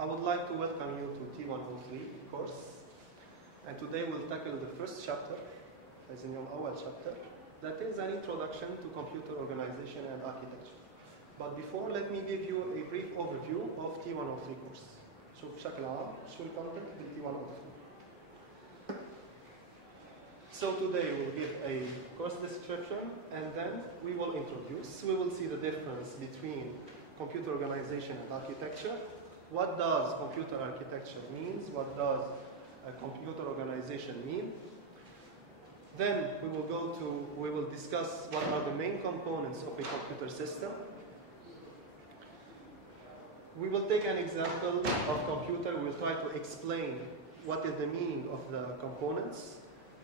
I would like to welcome you to T103 course. And today we'll tackle the first chapter, as in our chapter, that is an introduction to computer organization and architecture. But before, let me give you a brief overview of T103 course. شوف بشكل عام شو الكونتنت بال T103. So today we'll give a course description and then we will introduce. We will see the difference between computer organization and architecture. What does computer architecture mean? What does a computer organization mean? Then we will discuss what are the main components of a computer system. We will take an example of computer. We will try to explain what is the meaning of the components.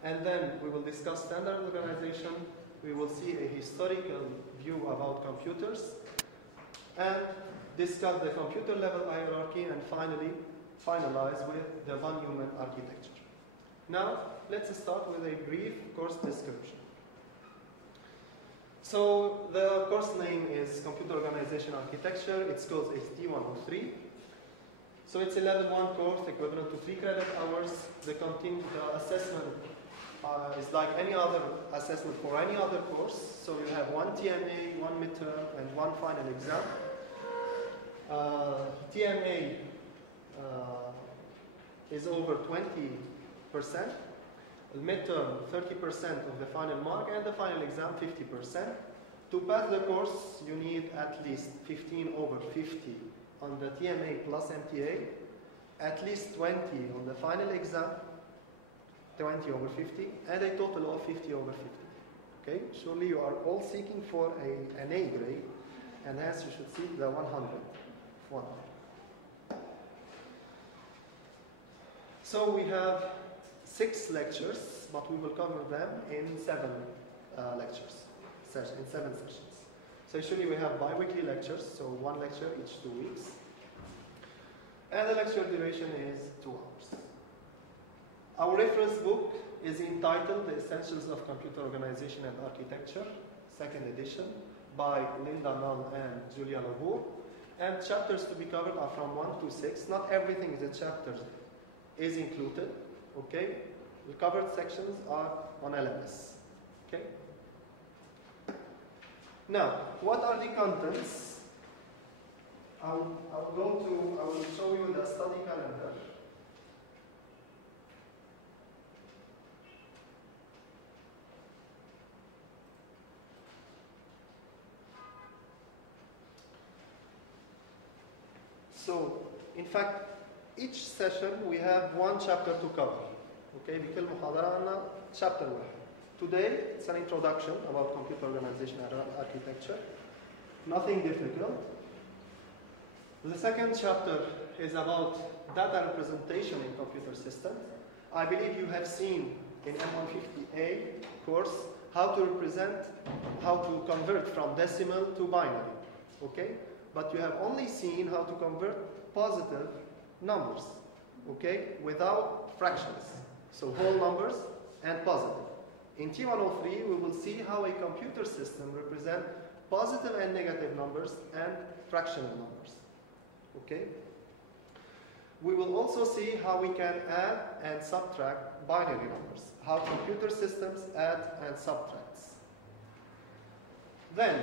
And then we will discuss standard organization. We will see a historical view about computers. And discuss the computer level hierarchy. And finally, finalize with the von Neumann architecture. Now, let's start with a brief course description. So, the course name is Computer Organization Architecture. Its code is T103. So, it's a level 1 course equivalent to 3 credit hours. The assessment is like any other assessment for any other course. So, you have 1 TMA, 1 midterm, and 1 final exam. TMA is over 20%. The midterm 30% of the final mark, and the final exam 50%. To pass the course, you need at least 15 over 50 on the TMA plus MTA, at least 20 on the final exam, 20 over 50, and a total of 50 over 50. Okay? Surely you are all seeking for an A grade, and hence you should seek the 100. So we have 6 lectures, but we will cover them in 7 lectures, in 7 sessions. So usually we have bi-weekly lectures, so 1 lecture each 2 weeks. And the lecture duration is 2 hours. Our reference book is entitled The Essentials of Computer Organization and Architecture, 2nd edition, by Linda Null and Julia Labour. And chapters to be covered are from 1 to 6. Not everything in the chapters is included. Okay? The covered sections are on LMS. Okay? Now, what are the contents? I will show you the study calendar. So, in fact, each session we have 1 chapter to cover. Okay, بكل محاضرة عندنا chapter 1. Today, it's an introduction about computer organization and architecture. Nothing difficult. The second chapter is about data representation in computer systems. I believe you have seen in M150A course how to convert from decimal to binary. Okay? But you have only seen how to convert positive numbers, okay, without fractions. So whole numbers and positive. In T103, we will see how a computer system represents positive and negative numbers and fractional numbers. Okay? We will also see how we can add and subtract binary numbers, how computer systems add and subtract. Then,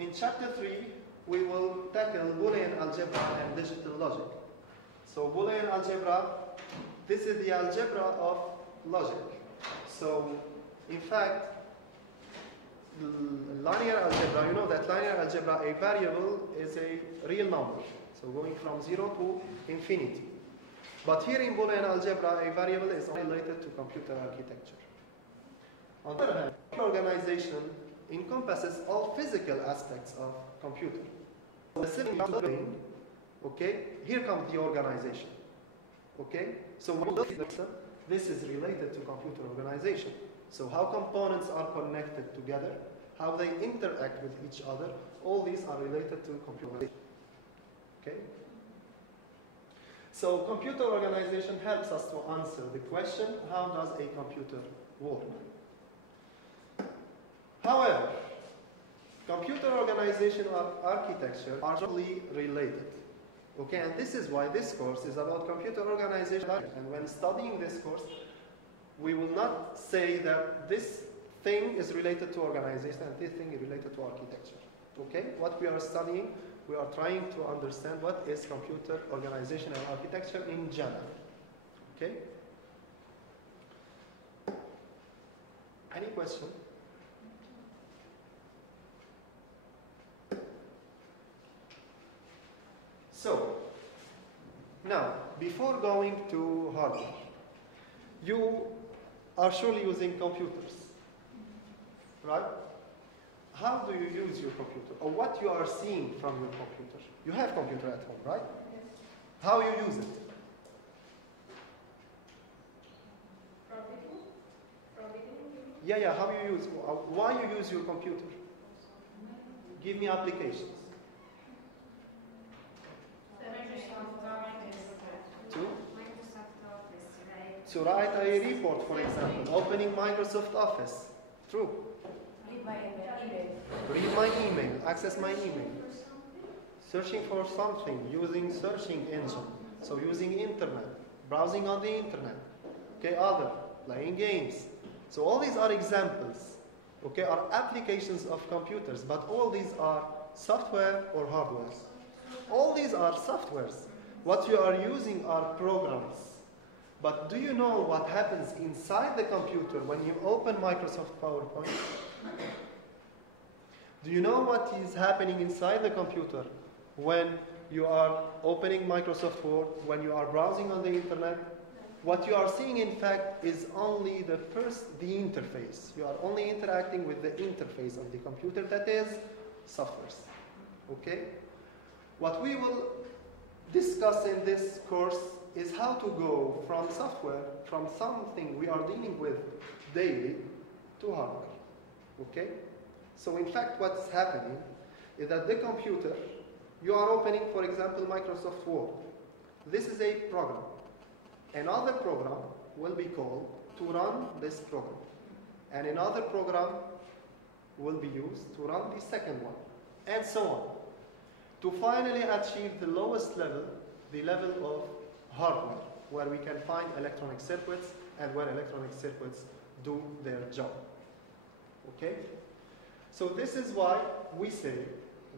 in chapter 3, we will tackle Boolean algebra and digital logic. So Boolean algebra, this is the algebra of logic. So in fact, linear algebra, you know that linear algebra, a variable is a real number. So going from 0 to infinity. But here in Boolean algebra, a variable is related to computer architecture. On the other hand, organization encompasses all physical aspects of computer. The civil building, okay, here comes the organization. Okay? So this is related to computer organization. So how components are connected together, how they interact with each other, all these are related to computer organization. Okay? So computer organization helps us to answer the question, how does a computer work? However, computer organization and architecture are totally related. Okay, and this is why this course is about computer organization. And when studying this course, we will not say that this thing is related to organization and this thing is related to architecture. Okay, what we are studying, we are trying to understand what is computer organization and architecture in general. Okay? Any question? So, now, before going to hardware, you are surely using computers, right? How do you use your computer? Or what you are seeing from your computer? You have computer at home, right? Yes. How you use it? Yeah, how you use, why you use your computer? Give me applications. To write a report, for example, opening Microsoft Office. True. Read my email. Read my email, access my email. Searching for something, using searching engine. So using internet, browsing on the internet. Okay, other, playing games. So all these are examples, okay, are applications of computers, but all these are software or hardware. All these are softwares. What you are using are programs. But do you know what happens inside the computer when you open Microsoft PowerPoint? Do you know what is happening inside the computer when you are opening Microsoft Word, when you are browsing on the internet? What you are seeing, in fact, is only the interface. You are only interacting with the interface of the computer, that is softwares. Okay? What we will discuss in this course is how to go from software, from something we are dealing with daily, to hardware. Okay? So in fact, what's happening is that the computer, you are opening, for example, Microsoft Word. This is a program. Another program will be called to run this program. And another program will be used to run the second one. And so on. To finally achieve the lowest level, the level of hardware, where we can find electronic circuits and where electronic circuits do their job. Okay? So this is why we say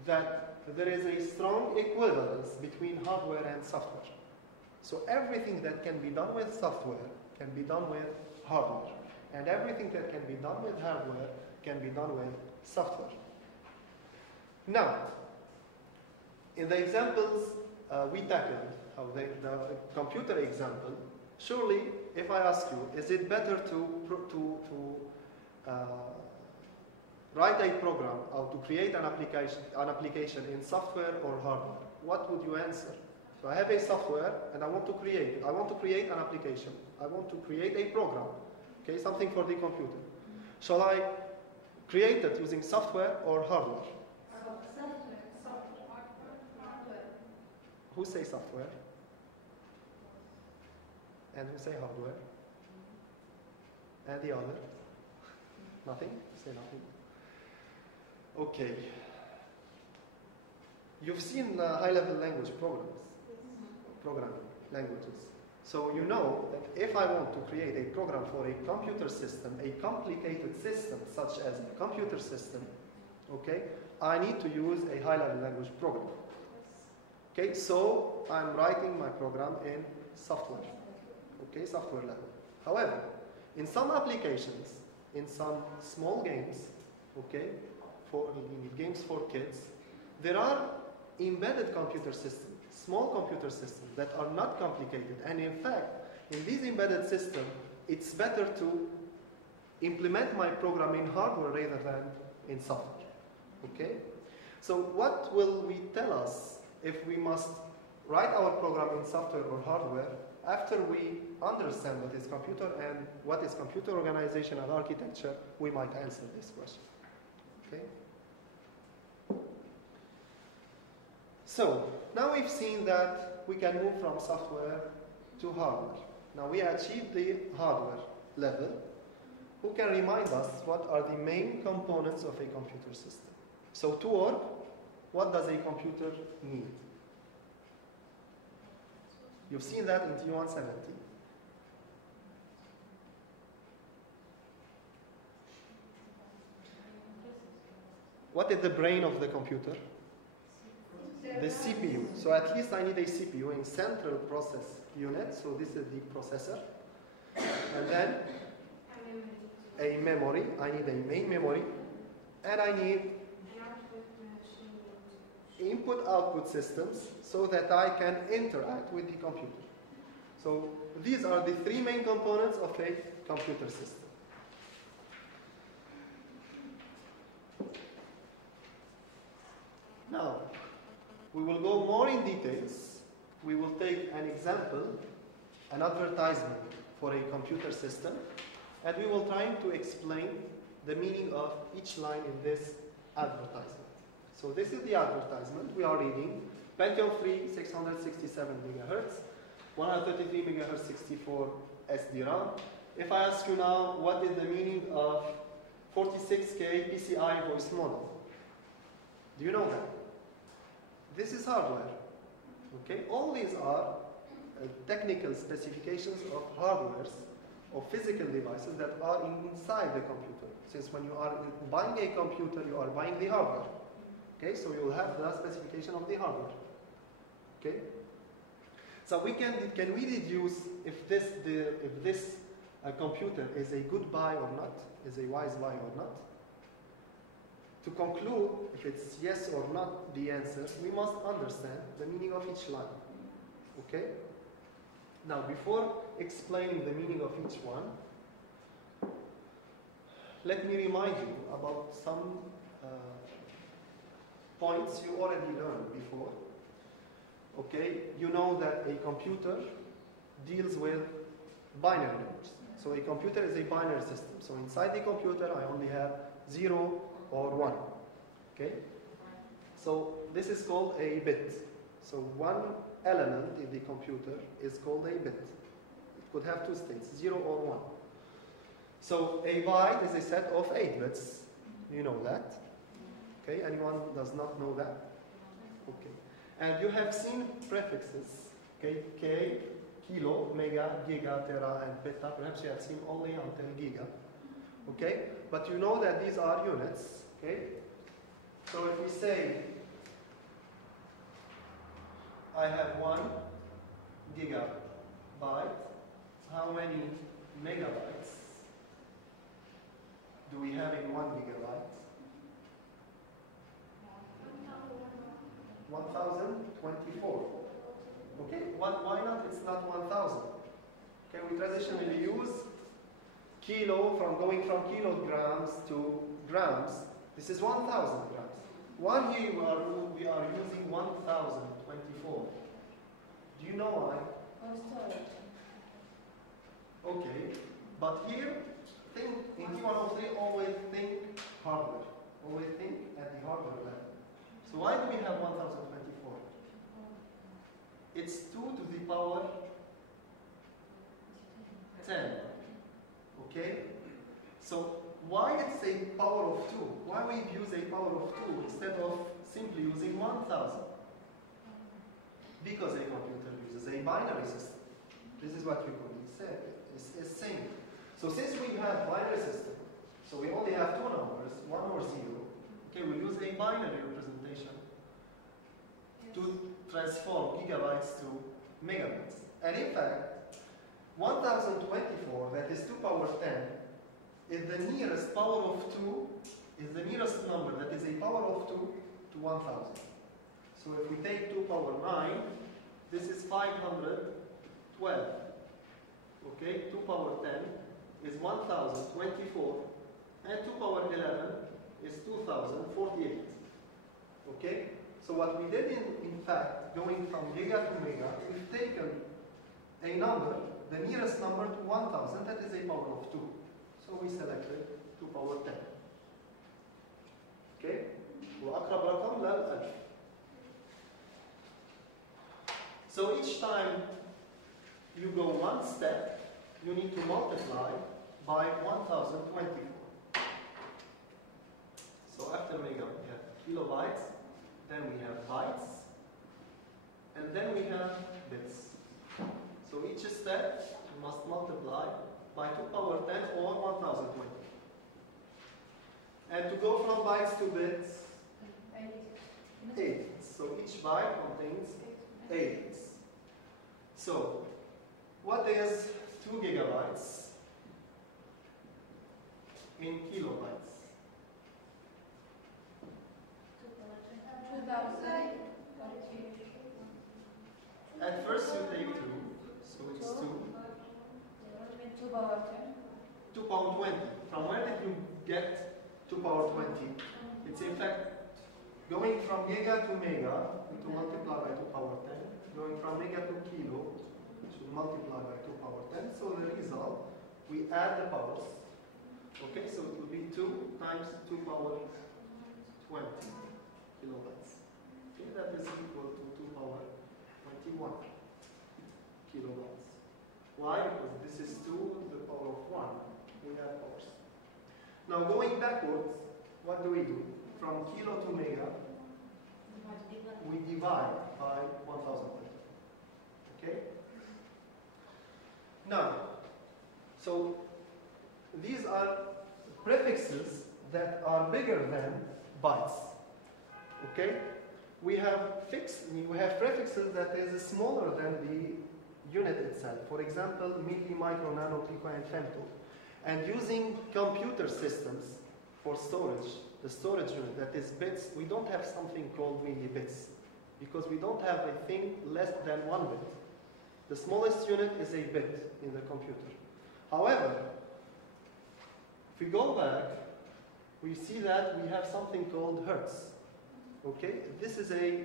that there is a strong equivalence between hardware and software. So everything that can be done with software can be done with hardware. And everything that can be done with hardware can be done with software. Now, in the examples we tackled, the computer example, surely if I ask you, is it better to write a program or to create an application in software or hardware? What would you answer? So I have a software and I want to create an application. I want to create a program, okay, something for the computer. Shall I create it using software or hardware? Software. Who say software? And who say hardware? And the other? Nothing? Say nothing. Okay. You've seen high-level language programming languages. So you know that if I want to create a program for a computer system, a complicated system such as a computer system, okay, I need to use a high-level language program. Okay, so I'm writing my program in software. Okay, software level. However, in some applications, in some small games, okay, for games for kids, there are embedded computer systems, small computer systems that are not complicated. And in fact, in these embedded systems, it's better to implement my program in hardware rather than in software. Okay? So what will we tell us if we must write our program in software or hardware after we understand what is computer and what is computer organization and architecture? We might answer this question. Okay? So, now we've seen that we can move from software to hardware. Now we achieved the hardware level. Who can remind us what are the main components of a computer system? So to work, what does a computer need? You've seen that in T170. What is the brain of the computer? The CPU. So at least I need a CPU in central process unit. So this is the processor. And then a memory. I need a main memory. And I need input-output systems so that I can interact with the computer. So these are the three main components of a computer system. Now, we will go more in details. We will take an example, an advertisement for a computer system, and we will try to explain the meaning of each line in this advertisement. So this is the advertisement. We are reading Pentium 3, 667 megahertz, 133 megahertz, 64 SDRAM. If I ask you now, what is the meaning of 46K PCI voice model? Do you know that? This is hardware. Okay, all these are technical specifications of hardwares or physical devices that are inside the computer. Since when you are buying a computer, you are buying the hardware. Okay, so you will have the specification of the hardware. Okay, so can we deduce if this computer is a good buy or not, is a wise buy or not? To conclude if it's yes or not the answer, we must understand the meaning of each line. Okay? Now, before explaining the meaning of each one, let me remind you about some points you already learned before. Okay? You know that a computer deals with binary numbers. So a computer is a binary system. So inside the computer, I only have 0 or 1. Okay? So this is called a bit. So one element in the computer is called a bit. It could have two states, 0 or 1. So a byte is a set of 8 bits. You know that. Okay? Anyone does not know that? Okay. And you have seen prefixes. Okay? K, kilo, mega, giga, tera, and peta. Perhaps you have seen only until giga. Okay? But you know that these are units. Okay? So if we say I have 1 gigabyte, how many megabytes do we have in 1 gigabyte? 1024. Okay? Why not? It's not 1000. Okay, we traditionally use kilo going from kilograms to grams. This is 1000 grams. One here we are using 1024. Do you know why? Okay, but here, think in T103, always think hardware. Always think at the hardware level. So why do we have 1024? It's 2 to the power 10. Okay? So why it's a power of 2? Why we use a power of 2 instead of simply using 1000? Because a computer uses a binary system. This is what we could say. It's saying. So since we have binary system, so we only have two numbers, 1 or 0. Okay, we use a binary representation to transform gigabytes to megabytes. And in fact, 1024, that is 2 power 10, is the nearest power of 2, is the nearest number that is a power of 2 to 1000. So if we take 2 power 9, this is 512. Okay, 2 power 10 is 1024, and 2 power 11 is 2048. Okay, so what we did in fact, going from giga to mega, we've taken a number, the nearest number to 1000, that is a power of 2. So we selected 2 power 10. Okay? وأقرب رقم للألف. So each time you go one step, you need to multiply by 1024. So after mega, we have kilobytes, then we have bytes, and then we have bits. step, you must multiply by 2 power 10 or 1020. And to go from bytes to bits, 8. So each byte contains 8. So, what is 2 gigabytes in kilobytes? 2000. At first you take 2, so it's 2. 2 power 10. 2 power 20. From where did you get 2 power 20? It's in fact going from giga to mega, to multiply by 2 power 10. Going from mega to kilo, to multiply by 2 power 10. So the result, we add the powers. Okay, so it will be 2 times 2 power 20 kilobytes. Okay, that is equal to 2 power 21 kilobytes. Why? Because this is 2 to the power of 1. We have powers. Now going backwards, what do? From kilo to mega, we divide by 1030. Okay? Now, so these are prefixes that are bigger than bytes. Okay? We have prefixes that is smaller than the unit itself. For example, milli, micro, nano, pico, and femto. And using computer systems for storage, the storage unit that is bits, we don't have something called millibits because we don't have a thing less than 1 bit. The smallest unit is a bit in the computer. However, if we go back, we see that we have something called hertz. Okay, this is a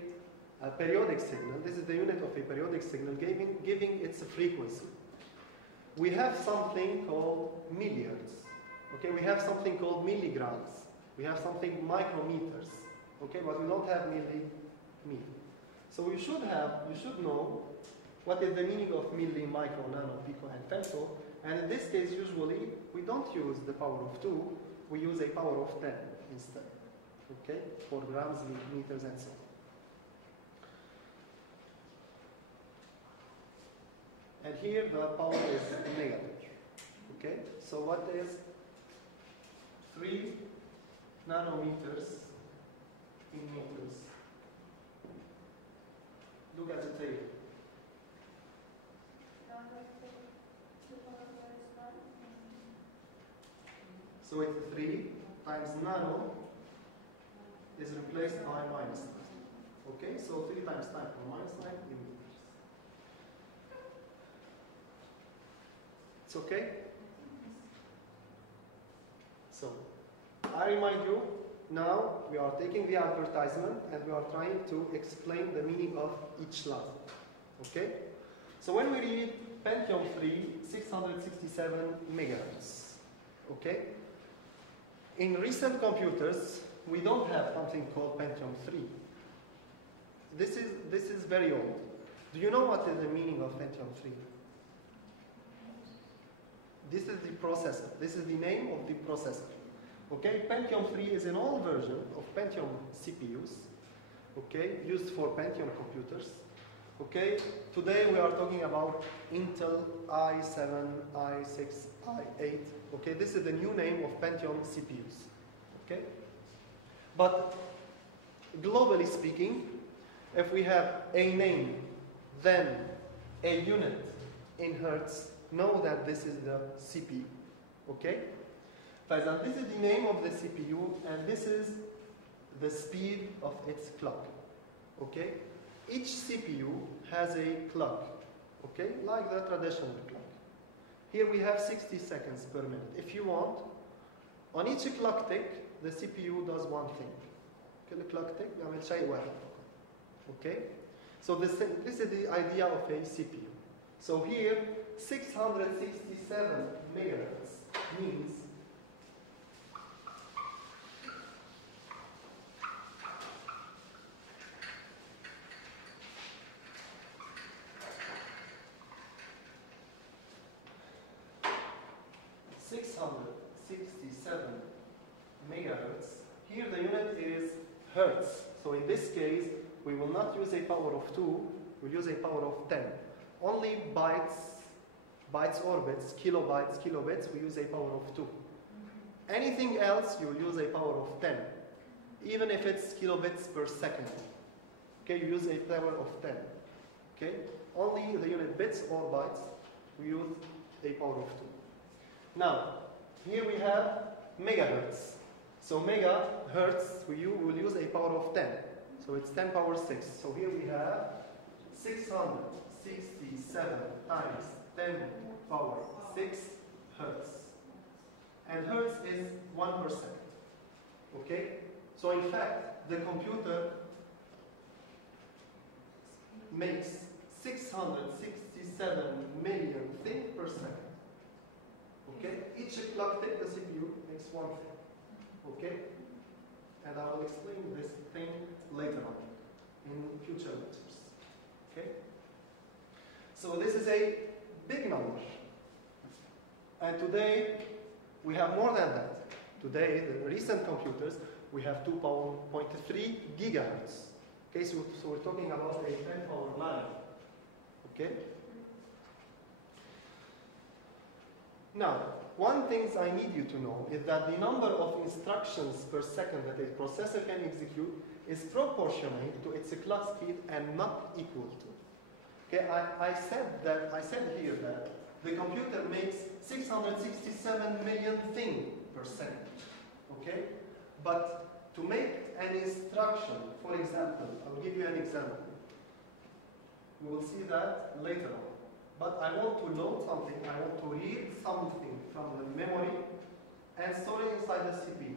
periodic signal. This is the unit of a periodic signal giving its frequency. We have something called millihertz. Okay, we have something called milligrams. We have something micrometers. Okay, but we don't have millimeter. So you should know what is the meaning of milli, micro, nano, pico, and femto. And in this case, usually we don't use the power of 2. We use a power of 10 instead. Okay, for grams, meters, and so on. And here the power is negative. Okay, so what is 3 nanometers in meters? Look at the table. So it's 3 times nano is replaced by minus 9. Okay, so 3 times 10 to the minus 9 in meters. It's okay? So, I remind you, now we are taking the advertisement and we are trying to explain the meaning of each line. Okay? So when we read Pentium 3, 667 megahertz. Okay? In recent computers, we don't have something called Pentium 3. This is very old. Do you know what is the meaning of Pentium 3? This is the processor. This is the name of the processor. Okay, Pentium 3 is an old version of Pentium CPUs, okay, used for Pentium computers. Okay, today we are talking about Intel i7, i6, i8. Okay, this is the new name of Pentium CPUs. Okay, but globally speaking, if we have a name, then a unit in hertz, know that this is the CPU. Okay. This is the name of the CPU, and this is the speed of its clock. Okay? Each CPU has a clock, okay? Like the traditional clock. Here we have 60 seconds per minute. If you want, on each clock tick, the CPU does one thing. كل clock tick بيعمل شيء واحد. Okay? So this is the idea of a CPU. So here, 667 megahertz means megahertz. Here the unit is hertz. So in this case, we will not use a power of 2, we'll use a power of 10. Only bytes bytes or bits, kilobytes, kilobits, we use a power of 2. Anything else, you use a power of 10. Even if it's kilobits per second. Okay, you use a power of 10. Okay, only the unit bits or bytes, we use a power of 2. Now, here we have megahertz. So megahertz, we will use a power of 10. So it's 10 power 6. So here we have 667 times 10 power 6 hertz. And hertz is 1%. Okay? So in fact, the computer makes 667 million things per second. Okay? Each clock tick, the CPU makes one thing. Okay? And I will explain this thing later on in future lectures. Okay? So this is a big number. And today, we have more than that. Today, the recent computers, we have 2.3 gigahertz. Okay, so we're talking about a 10 power 9. Okay? Now, one thing I need you to know is that the number of instructions per second that a processor can execute is proportionate to its clock speed and not equal to. Okay, I said here that the computer makes 667 million things per second. Okay? But to make an instruction, for example, I'll give you an example. We will see that later on. But I want to load something, I want to read something from the memory and store it inside the CPU.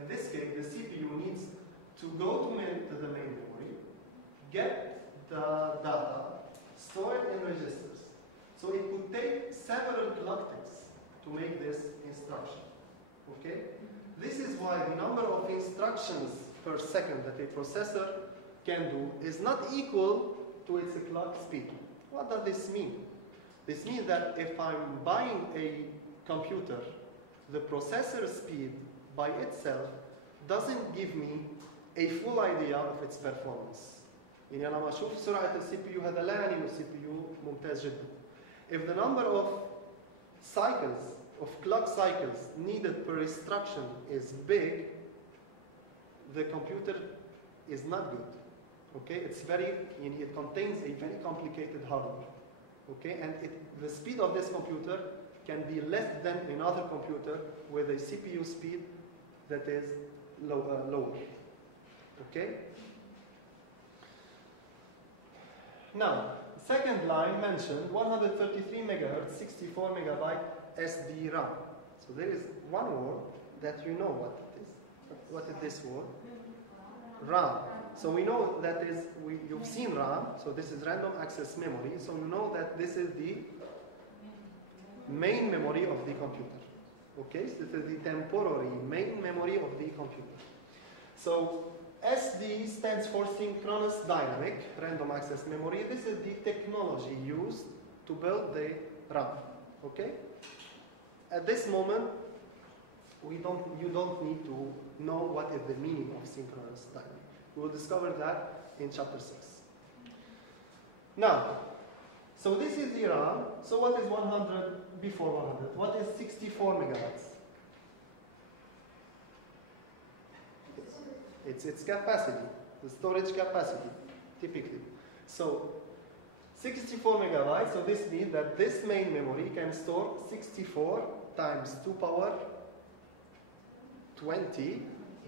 In this case, the CPU needs to go to the main memory, get the data, store it in registers. So it would take several clock ticks to make this instruction. Okay? This is why the number of instructions per second that a processor can do is not equal to its clock speed. What does this mean? This means that if I'm buying a computer, the processor speed by itself doesn't give me a full idea of its performance. يعني أنا ما أشوف سرعة CPU هذا لا يعني إنه CPU ممتاز جدا. If the number of cycles, of clock cycles needed per instruction is big, the computer is not good. Okay, it contains a very complicated hardware. Okay, and the speed of this computer can be less than another computer with a CPU speed that is lower. Okay. Now, second line mentioned 133 megahertz, 64 megabyte SD RAM. So there is one word that you know what it is. What is this word? RAM. So we know that you've seen RAM, so this is random access memory, so you know that this is the main memory of the computer. Okay, so this is the temporary main memory of the computer. So SD stands for synchronous dynamic random access memory. This is the technology used to build the RAM. Okay? At this moment, you don't need to know what is the meaning of synchronous dynamic. We will discover that in chapter 6. Now, so this is the RAM. So what is 100 before 100? What is 64 megahertz? It's its capacity, the storage capacity, typically. So 64 megabytes, so this means that this main memory can store 64 times 2 power 20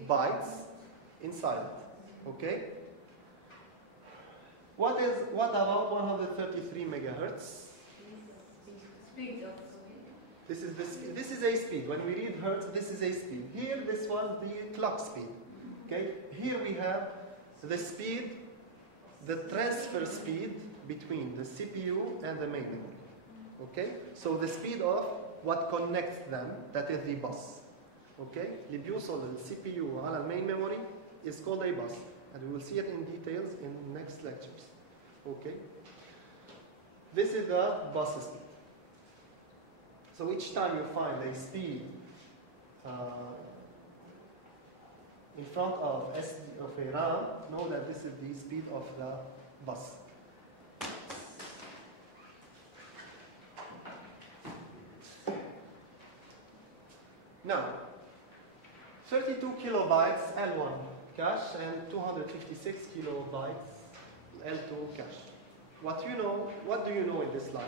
bytes inside it. Okay? What about 133 megahertz? Speed of This is the speed. This is a speed. When we read hertz, this is a speed. Here, this was the clock speed. Okay? Here we have the speed, the transfer speed between the CPU and the main memory. Okay? So the speed of what connects them, that is the bus. Okay? اللي بيوصل الCPU على main memory is called a bus. And we will see it in details in next lectures. Okay? This is the bus speed. So each time you find a speed in front of a RAM, know that this is the speed of the bus. Now, 32 kilobytes L1 cache and 256 kilobytes L2 cache. What do you know in this line?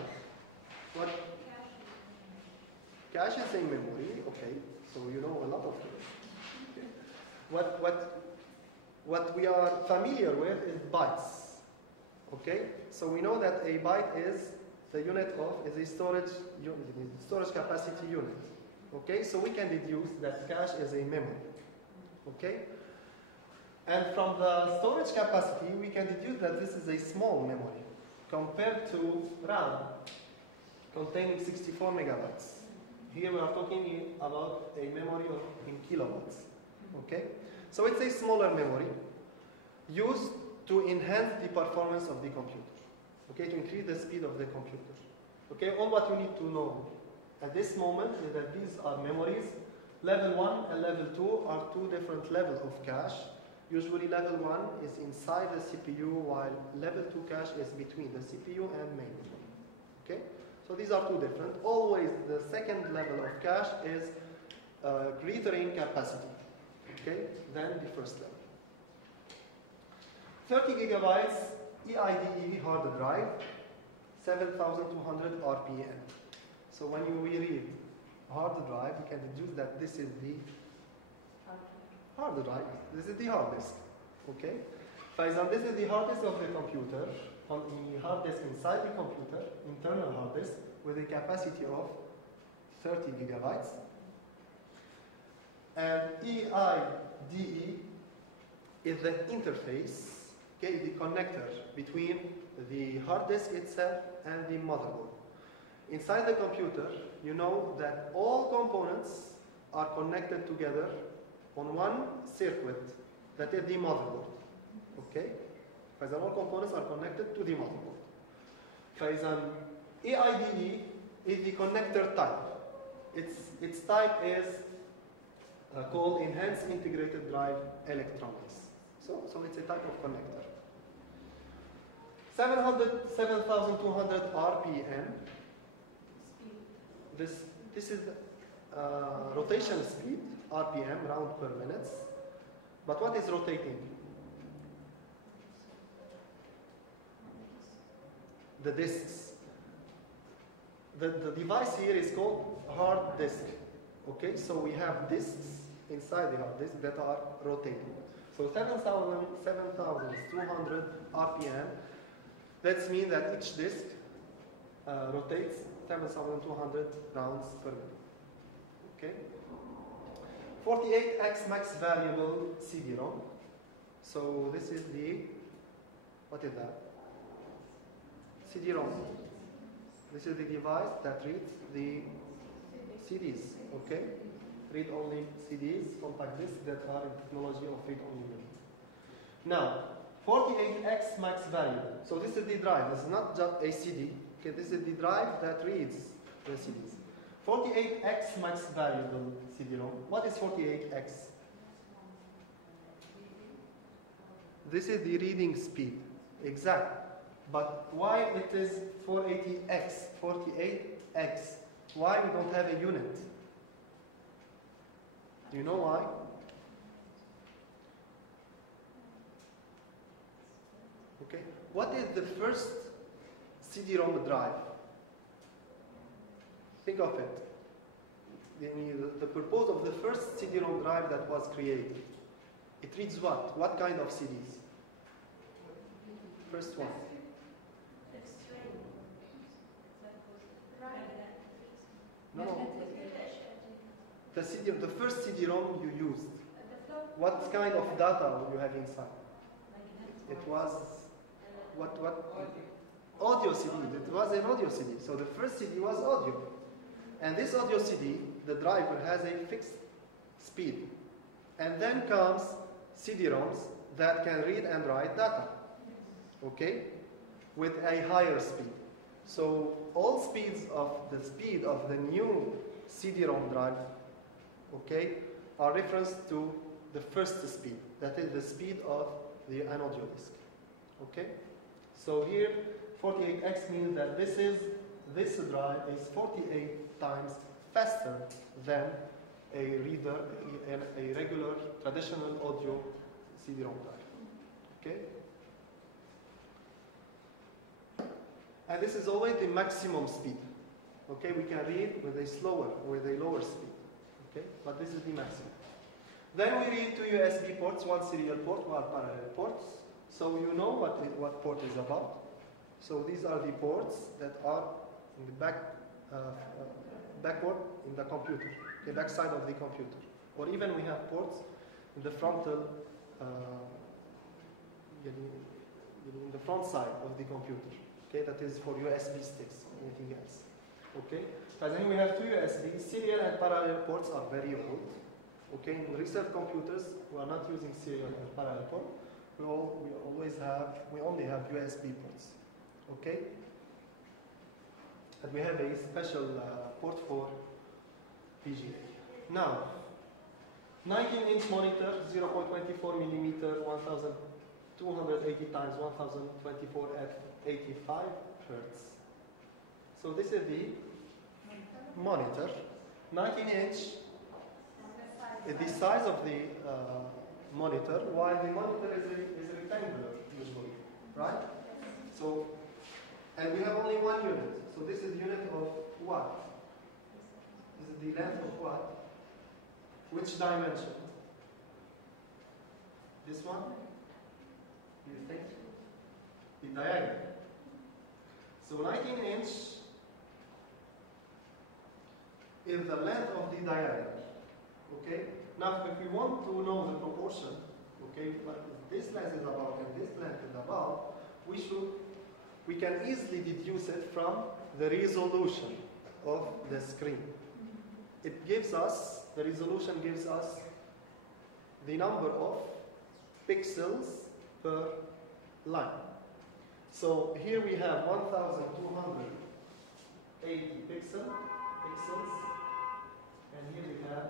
What? Cache is in memory, okay, so you know a lot of things. Okay. What we are familiar with is bytes, okay? So we know that a byte is the unit of, is a storage capacity unit, okay? So we can deduce that cache is a memory, okay? And from the storage capacity, we can deduce that this is a small memory compared to RAM, containing 64 megabytes. Here we are talking about a memory in kilobytes. Okay? So it's a smaller memory used to enhance the performance of the computer. Okay, to increase the speed of the computer. Okay, all what you need to know at this moment is that these are memories. Level 1 and level 2 are two different levels of cache. Usually level 1 is inside the CPU, while level 2 cache is between the CPU and main. Okay? So these are two different. Always the second level of cache is greater in capacity, okay, than the first level. 30 gigabytes EIDE hard drive, 7,200 RPM. So when we read hard drive, we can deduce that this is the hard drive. This is the hard disk, okay? For example, this is the hard disk of the computer. On the hard disk inside the computer, internal hard disk, with a capacity of 30 gigabytes. And EIDE is the interface, okay, the connector between the hard disk itself and the motherboard. Inside the computer, you know that all components are connected together on one circuit, that is the motherboard, okay? For example, all components are connected to the motherboard. For example, AIDE is the connector type. Its type is called Enhanced Integrated Drive Electronics. So it's a type of connector. 7,200 RPM. This is rotation speed, RPM, round per minute. But what is rotating? The disks. The device here is called hard disk. Okay, so we have disks inside the hard disk that are rotating. So 7,200 RPM. That means that each disk rotates 7,200 rounds per minute. Okay. 48x max variable CD-ROM. So this is the, what is that? CD-ROM. This is the device that reads the CDs, okay? Read-only CDs, compact discs that are in technology of read-only memory. Now, 48x max variable. So this is the drive. This is not just a CD. Okay, this is the drive that reads the CDs. 48x max variable CD-ROM. What is 48x? This is the reading speed. Exact. But why it is 480x, 48x? Why we don't have a unit? Do you know why? Okay. What is the first CD-ROM drive? Think of it. The purpose of the first CD-ROM drive that was created. It reads what? What kind of CDs? First one. No. The first CD-ROM you used. What kind of data you have inside? It was what? Audio CD. It was an audio CD. So the first CD was audio. And this audio CD, the driver has a fixed speed. And then comes CD-ROMs that can read and write data. Okay? With a higher speed. So all speeds of the speed of the new CD-ROM drive, okay, are referenced to the first speed. That is the speed of an audio disk. Okay? So here, 48x means that this drive is 48 times faster than a reader, a regular traditional audio CD-ROM drive. Okay? And this is always the maximum speed. Okay, we can read with a slower, with a lower speed. Okay, but this is the maximum. Then we read two USB ports, one serial port, one parallel ports. So you know what port is about. So these are the ports that are in the backward in the computer, the back side of the computer. Or even we have ports in the frontal, in the front side of the computer. Okay, that is for USB sticks, anything else. Okay, but then we have two USB. Serial and parallel ports are very old. Okay, in recent computers, we are not using serial and parallel port. We only have USB ports. Okay, and we have a special port for VGA. Now, 19-inch monitor, 0.24 millimeter, 1280 times 1024 at 85 hertz. So this is the monitor. 19-inch is the size of the monitor, while the monitor is rectangular usually, right? So, and we have only one unit. So this is the unit of what? This is the length of what? Which dimension? This one? Do you think? The diagonal. So 19-inch is the length of the diagonal. Okay? Now, if we want to know the proportion, okay, what this length is about and this length is about, we can easily deduce it from the resolution of the screen. It gives us, the resolution gives us the number of pixels per line. So here we have 1280 pixels, and here we have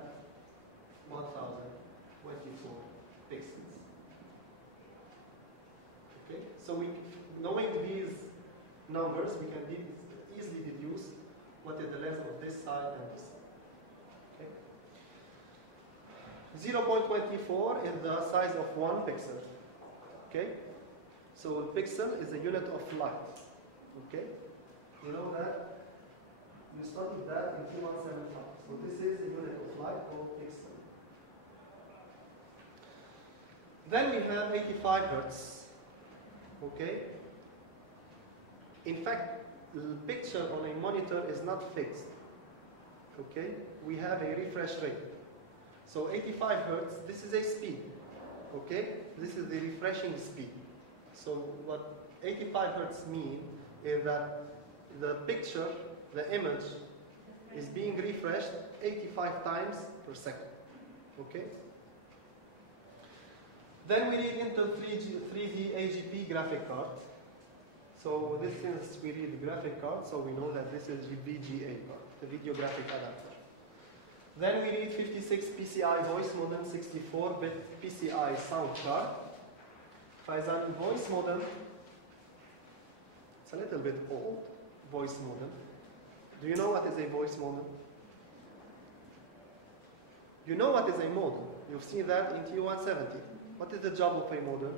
1024 pixels. Okay, so knowing these numbers, we can easily deduce what is the length of this side and this side. Okay. 0.24 is the size of 1 pixel. Okay, so a pixel is a unit of light. Okay, you know that. You studied that in T103. So this is a unit of light called pixel. Then we have 85 hertz. Okay. In fact, the picture on a monitor is not fixed. Okay. We have a refresh rate. So 85 hertz. This is a speed. Okay. This is the refreshing speed. So what 85 hertz mean is that the picture, the image, is being refreshed 85 times per second. Okay? Then we read Intel 3D AGP graphic card. So this is, we read the graphic card, so we know that this is the VGA card, the video graphic adapter. Then we read 56 PCI voice modem, 64-bit PCI sound card. Faizan, voice modem, it's a little bit old, voice modem. Do you know what is a voice modem? You know what is a modem. You've seen that in T170. What is the job of a modem?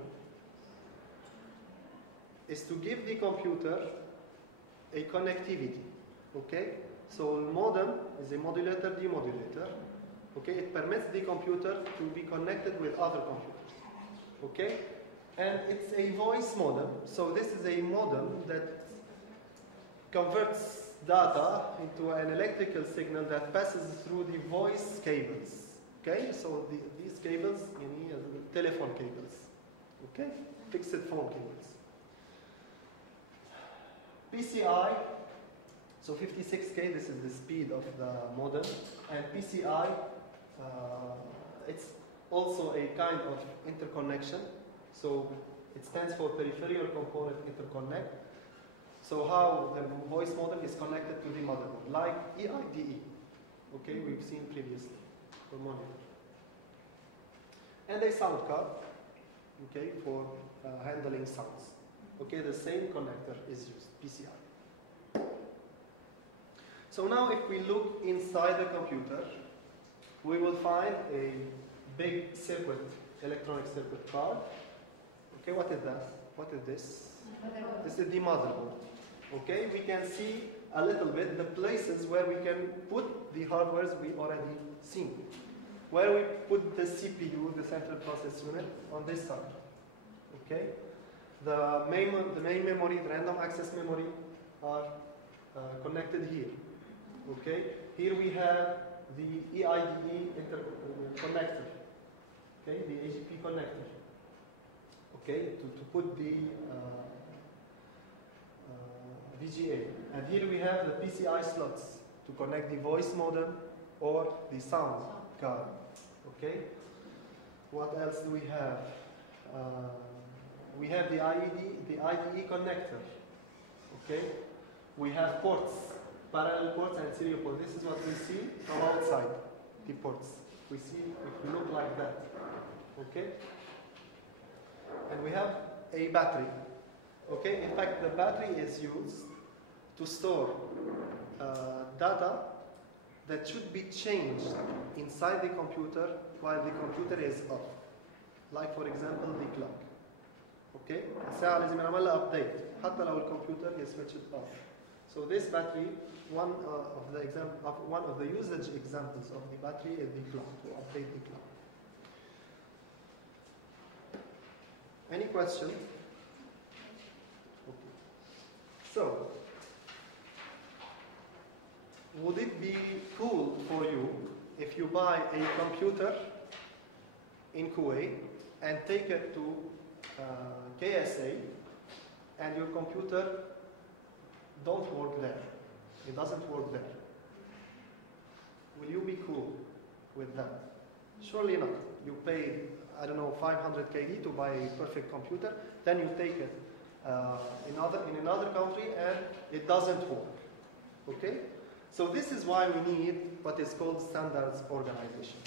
Is to give the computer a connectivity. Okay? So a modem is a modulator, demodulator. Okay? It permits the computer to be connected with other computers. Okay? And it's a voice modem. So this is a modem that converts data into an electrical signal that passes through the voice cables. Okay, so these cables, you need telephone cables. Okay, fixed phone cables. PCI, so 56K, this is the speed of the modem, and PCI, it's also a kind of interconnection. So it stands for peripheral component interconnect. So how the voice modem is connected to the motherboard, like EIDE. Okay, we've seen previously for monitor. And a sound card, okay, for handling sounds. Okay, the same connector is used, PCI. So now if we look inside the computer, we will find a big circuit, electronic circuit card. Okay, what is that? What is this? This is the motherboard. Okay, we can see a little bit the places where we can put the hardwares we already seen. Where we put the CPU, the central process unit, on this side. Okay, the main memory, the random access memory, are connected here. Okay, here we have the EIDE connector. Okay, the AGP connector. Okay, to put the VGA. And here we have the PCI slots to connect the voice modem or the sound card. Okay, what else do we have? We have the IDE connector. Okay, we have ports, parallel ports and serial ports. This is what we see from outside the ports. We see it look like that. Okay, and we have a battery. Okay, in fact, the battery is used to store data that should be changed inside the computer while the computer is off. Like, for example, the clock. Okay, الساعة لازم نعمل لها update حتى لو الكمبيوتر is switched off. So this battery, one of the usage examples of the battery is the clock, to update the clock. Any question? Okay. So, would it be cool for you if you buy a computer in Kuwait and take it to KSA and your computer don't work there? It doesn't work there. Will you be cool with that? Surely not. You pay, I don't know, 500 KD to buy a perfect computer, then you take it in another country and it doesn't work. Okay? So this is why we need what is called standards organization.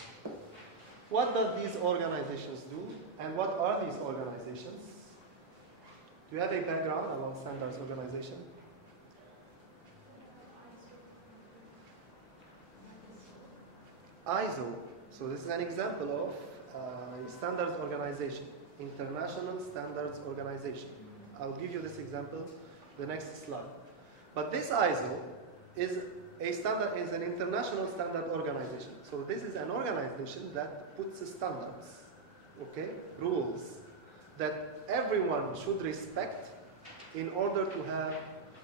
What do these organizations do, and what are these organizations? Do you have a background about standards organization? ISO. So this is an example of a standards organization, International Standards Organization. I'll give you this example the next slide. But this ISO is an international standard organization. So this is an organization that puts standards, okay, rules that everyone should respect in order to have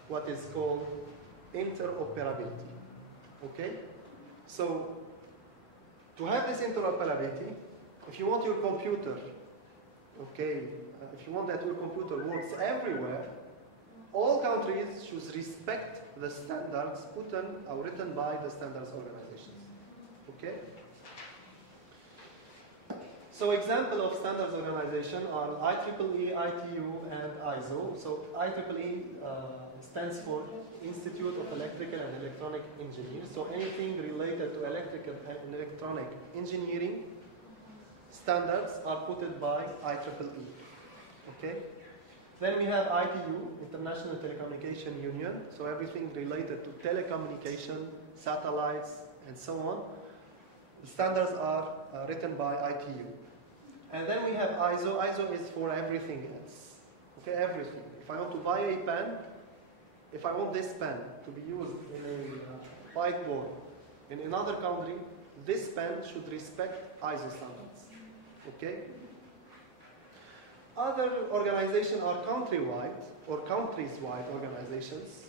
what is called interoperability. Okay? So to have this interoperability, if you want your computer, okay, if you want that your computer works everywhere, all countries should respect the standards put on or written by the standards organizations. Okay? So example of standards organization are IEEE, ITU, and ISO. So IEEE stands for Institute of Electrical and Electronic Engineers. So anything related to electrical and electronic engineering standards are put by IEEE. Okay? Then we have ITU, International Telecommunication Union. So everything related to telecommunication, satellites, and so on. The standards are written by ITU. And then we have ISO. ISO is for everything else. Okay, everything. If I want to buy a pen, if I want this pen to be used in a whiteboard in another country, this pen should respect ISO standards. Okay? Other organizations are countrywide or countries-wide organizations.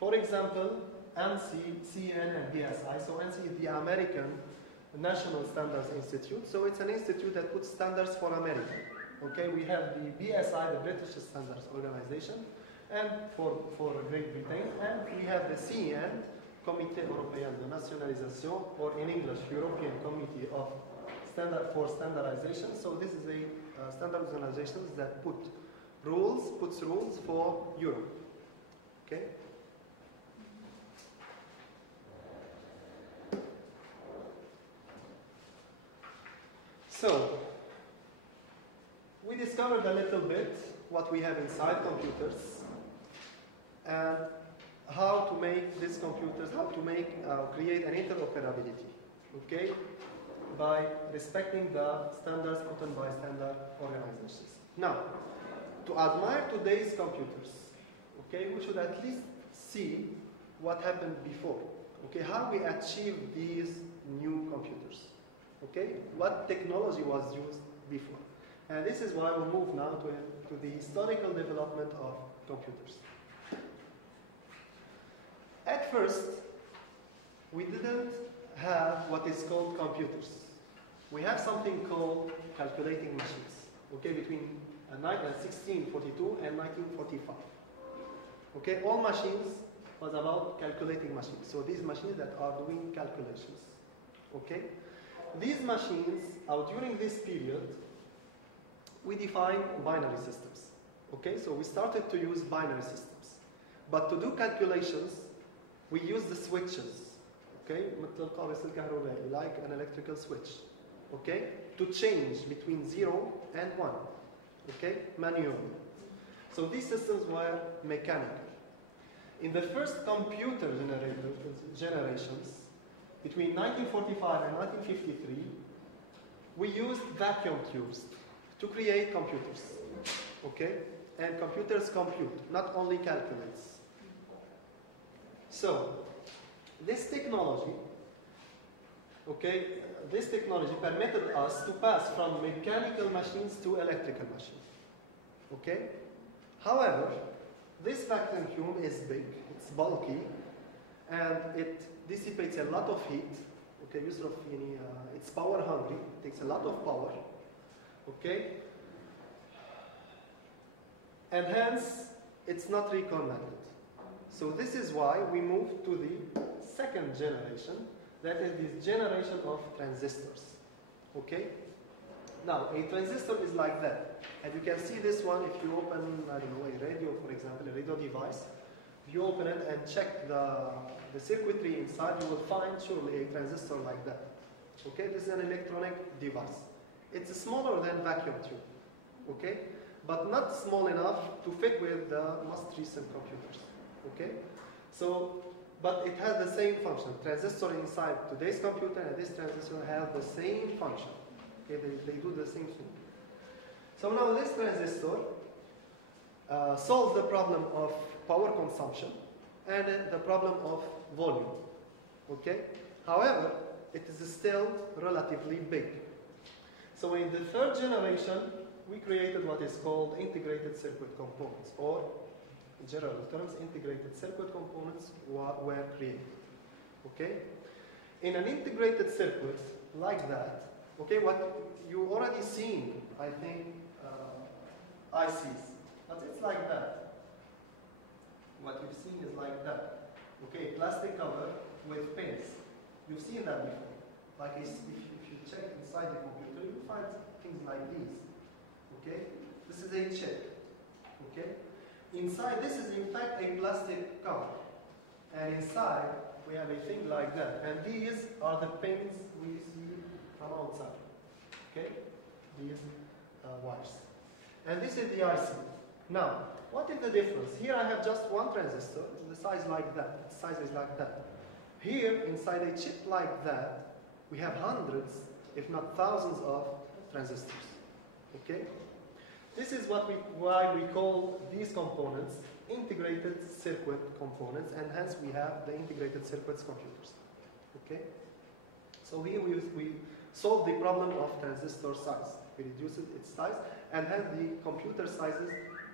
For example, ANSI, CN, and BSI. So ANSI is the American National Standards Institute. So it's an institute that puts standards for America. Okay, we have the BSI, the British Standards Organization, and for Great Britain, and we have the CN, Comité Européen de Nationalisation, or in English, European Committee of for Standardization. So this is a standards organization that puts rules for Europe. Okay. So, we discovered a little bit what we have inside computers and how to make these computers, how to make, create an interoperability. Okay? by respecting the standards put on by standard organizations. Now, to admire today's computers, okay, we should at least see what happened before. Okay, how we achieved these new computers. Okay, what technology was used before. And this is why we move now to the historical development of computers. At first, we didn't have what is called computers. We have something called calculating machines, okay, between 1642 and 1945. Okay, all machines was about calculating machines. So these machines that are doing calculations. Okay, these machines, during this period, we defined binary systems. Okay, so we started to use binary systems. But to do calculations, we use the switches. Okay, like an electrical switch. Okay, to change between 0 and 1. Okay, manually. So these systems were mechanical. In the first computer generations, between 1945 and 1953, we used vacuum tubes to create computers. Okay, and computers compute, not only calculates. So, this technology permitted us to pass from mechanical machines to electrical machines. Okay? However, this vacuum tube is big, it's bulky, and it dissipates a lot of heat. Okay, it's power hungry, it takes a lot of power. Okay? And hence, it's not reconnected. So this is why we moved to the second generation, that is this generation of transistors. Okay? Now, a transistor is like that. And you can see this one if you open, I don't know, a radio, for example, a radio device. If you open it and check the circuitry inside, you will find surely a transistor like that. Okay? This is an electronic device. It's smaller than vacuum tube. Okay? But not small enough to fit with the most recent computers. Okay? So, but it has the same function. Transistor inside today's computer and this transistor have the same function. Okay? They do the same thing. So now this transistor solves the problem of power consumption and the problem of volume. Okay? However, it is still relatively big. So in the third generation, we created what is called integrated circuit components, or in general terms, integrated circuit components were created. Okay? In an integrated circuit like that, okay, what you already seen, I think, ICs, but it's like that. What you've seen is like that. Okay, plastic cover with pins. You've seen that before. Like if you check inside the computer, you find things like these. Okay, this is a chip. Okay, inside this is in fact a plastic cover, and inside we have a thing like that. And these are the pins we see from outside. Okay, these wires. And this is the IC. Now, what is the difference? Here I have just one transistor, the size like that. The size is like that. Here, inside a chip like that, we have hundreds, if not thousands, of transistors. Okay? This is why we call these components integrated circuit components, and hence we have the integrated circuits computers. Okay? So here we solve the problem of transistor size. We reduce its size, and hence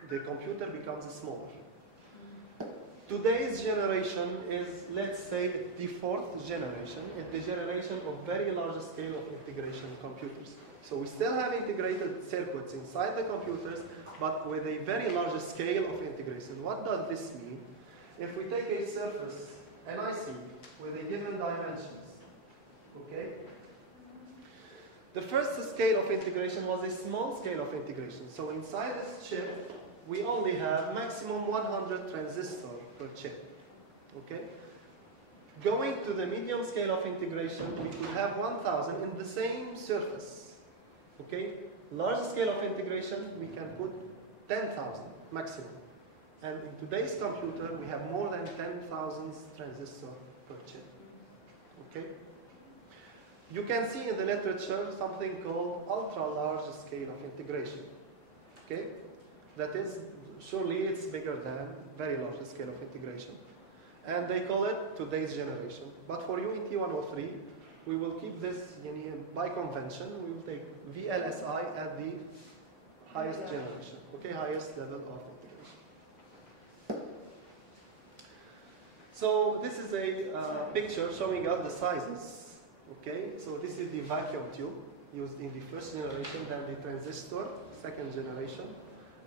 the computer becomes smaller. Today's generation is, let's say, the fourth generation. It's the generation of very large scale of integration computers. So we still have integrated circuits inside the computers, but with a very large scale of integration. What does this mean? If we take a surface, an IC, with a given dimensions, okay? The first scale of integration was a small scale of integration. So inside this chip, we only have maximum 100 transistors per chip. Okay? Going to the medium scale of integration, we could have 1,000 in the same surface. Okay? Large scale of integration, we can put 10,000 maximum. And in today's computer, we have more than 10,000 transistors per chip. Okay? You can see in the literature something called ultra-large scale of integration. Okay? That is, surely it's bigger than very large scale of integration. And they call it today's generation. But for you in T103, we will keep this by convention. We will take VLSI at the highest generation, okay, highest level of integration. So this is a picture showing us the sizes, okay? So this is the vacuum tube used in the first generation, then the transistor, second generation,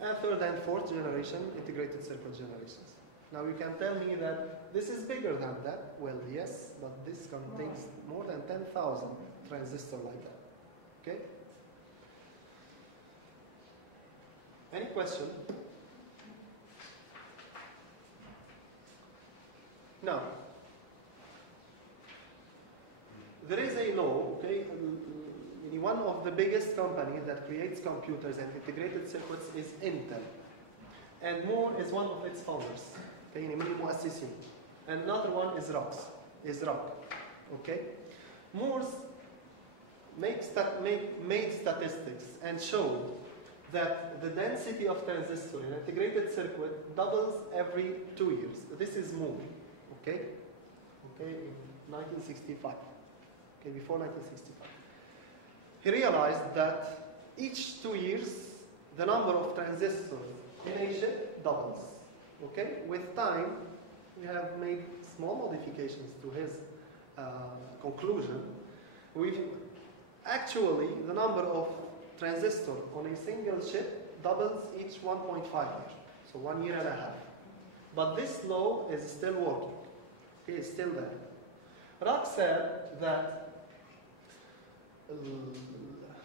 and third and fourth generation integrated circuit generations. Now you can tell me that this is bigger than that. Well, yes, but this contains more than 10,000 transistors like that. Okay? Any question? Now, there is a law, okay? One of the biggest companies that creates computers and integrated circuits is Intel. And Moore is one of its founders. Okay? And another one is ROC. Okay? Moore's made statistics and showed that the density of transistor in integrated circuit doubles every 2 years. This is Moore. Okay? Okay, in 1965. Okay, before 1965. He realized that each 2 years, the number of transistors in a chip doubles. Okay? With time, we have made small modifications to his conclusion. Actually, the number of transistors on a single chip doubles each 1.5 years. So 1 year and a half. But this law is still working. Okay, it's still there. Rock said that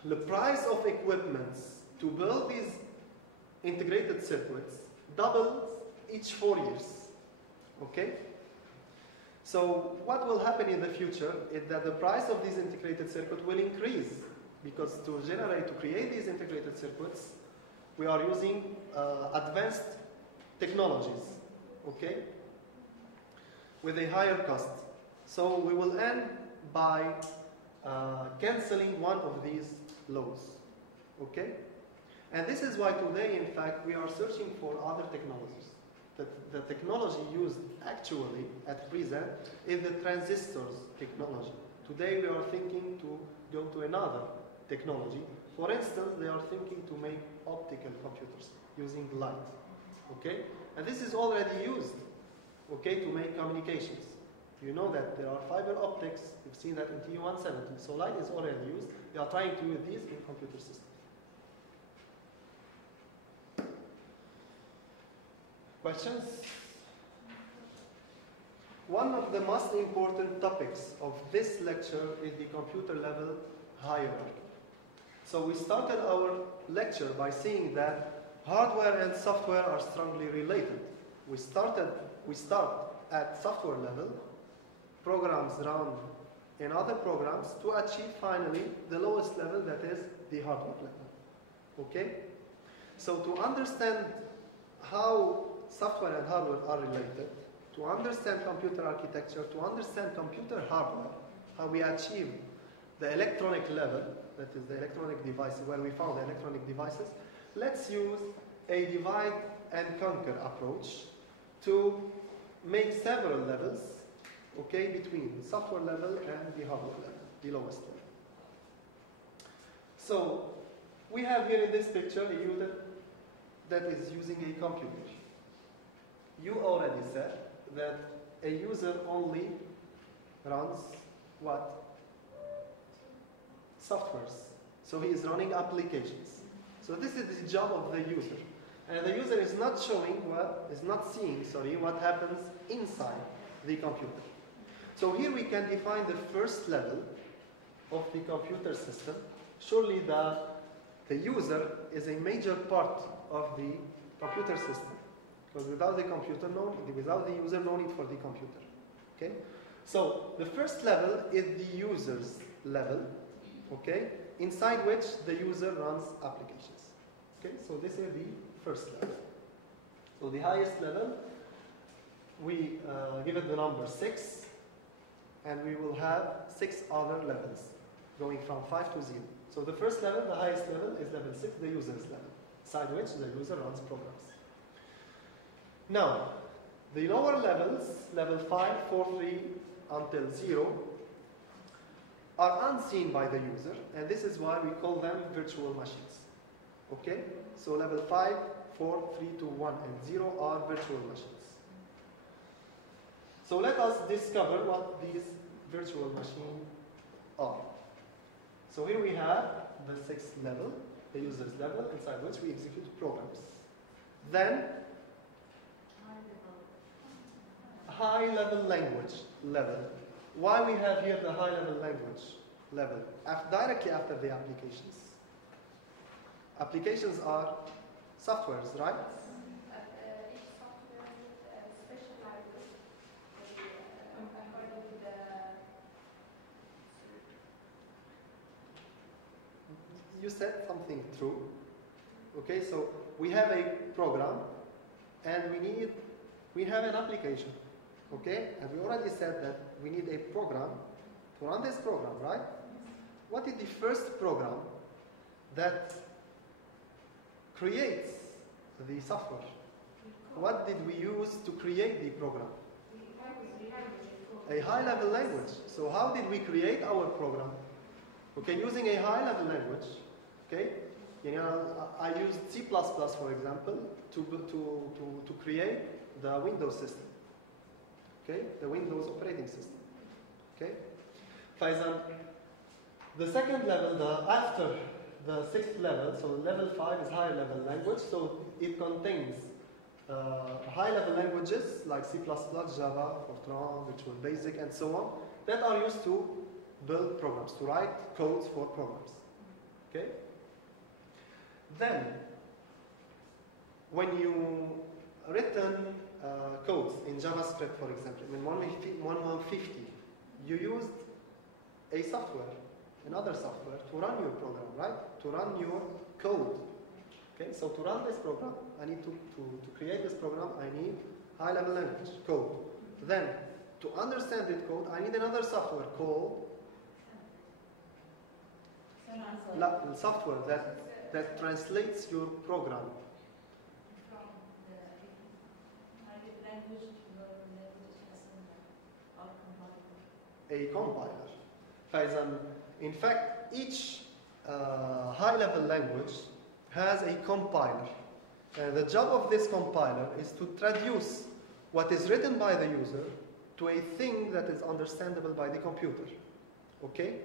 the price of equipment to build these integrated circuits doubles each 4 years. Okay? So what will happen in the future is that the price of these integrated circuits will increase, because to create these integrated circuits, we are using advanced technologies, okay, with a higher cost. So we will end by canceling one of these laws, okay? And this is why today, in fact, we are searching for other technologies. The technology used actually at present is the transistors technology. Today we are thinking to go to another technology. For instance, they are thinking to make optical computers using light, okay? And this is already used, okay, to make communications. You know that there are fiber optics. You've seen that in T103. So light is already used. They are trying to use these in computer systems. Questions? One of the most important topics of this lecture is the computer level hierarchy. So we started our lecture by saying that hardware and software are strongly related. We start at software level, programs run in other programs to achieve finally the lowest level, that is the hardware level. Okay? So to understand how software and hardware are related, to understand computer architecture, to understand computer hardware, how we achieve the electronic level, that is the electronic devices, where we found the electronic devices, let's use a divide and conquer approach to make several levels, okay, between the software level and the hardware level, the lowest level. So we have here in this picture a user that is using a computer. You already said that a user only runs what? Softwares. So he is running applications. So this is the job of the user. And the user is not seeing what happens inside the computer. So here we can define the first level of the computer system. Surely the user is a major part of the computer system. Because without the computer, without the user, no need for the computer. Okay? So the first level is the user's level, okay, inside which the user runs applications. Okay? So this is the first level. So the highest level, we give it the number 6, and we will have 6 other levels. going from 5 to 0. So the first level, the highest level, is level 6, the user's level, inside which the user runs programs. Now, the lower levels, level 5, 4, 3 until 0, are unseen by the user, and this is why we call them virtual machines. Okay? So level 5, 4, 3, 2, 1, and 0 are virtual machines. So let us discover what these virtual machines are. So here we have the 6th level, the user's level, inside which we execute programs. Then, high-level language level. Why we have here the high-level language level? Directly after the applications. Applications are softwares, right? Each software with special library according to the. You said something true. Okay, so we have a program and we have an application. Okay, and we already said that we need a program to run this program, right? What is the first program that creates the software? What did we use to create the program? A high-level language. So how did we create our program? Okay, using a high-level language. Okay, I used C++, for example, to create the Windows system. Okay, the Windows operating system. Okay, the second level, after the 6th level, so level 5 is higher level language, so it contains high-level languages like C++, Java, Fortran, Visual Basic, and so on, that are used to build programs, to write codes for programs. Okay? Then, when you written codes in JavaScript, for example, in 1150, you used a software, another software, to run your program, right? To run your code. Okay, so to run this program, I need to create this program, I need high-level language, code. Then, to understand that code, I need another software called software that translates your program. A compiler. In fact, each high-level language has a compiler. The job of this compiler is to traduce what is written by the user to a thing that is understandable by the computer. Okay?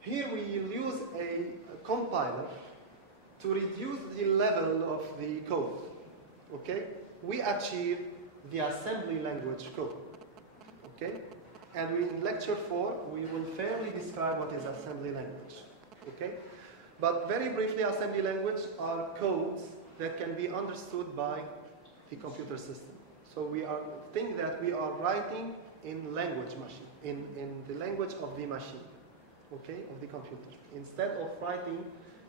Here we use a compiler to reduce the level of the code. Okay? We achieve the assembly language code. Okay? And in lecture 4, we will fairly describe what is assembly language. Okay? But very briefly, assembly language are codes that can be understood by the computer system. So we think that we are writing in language machine, in the language of the machine, okay, of the computer, instead of writing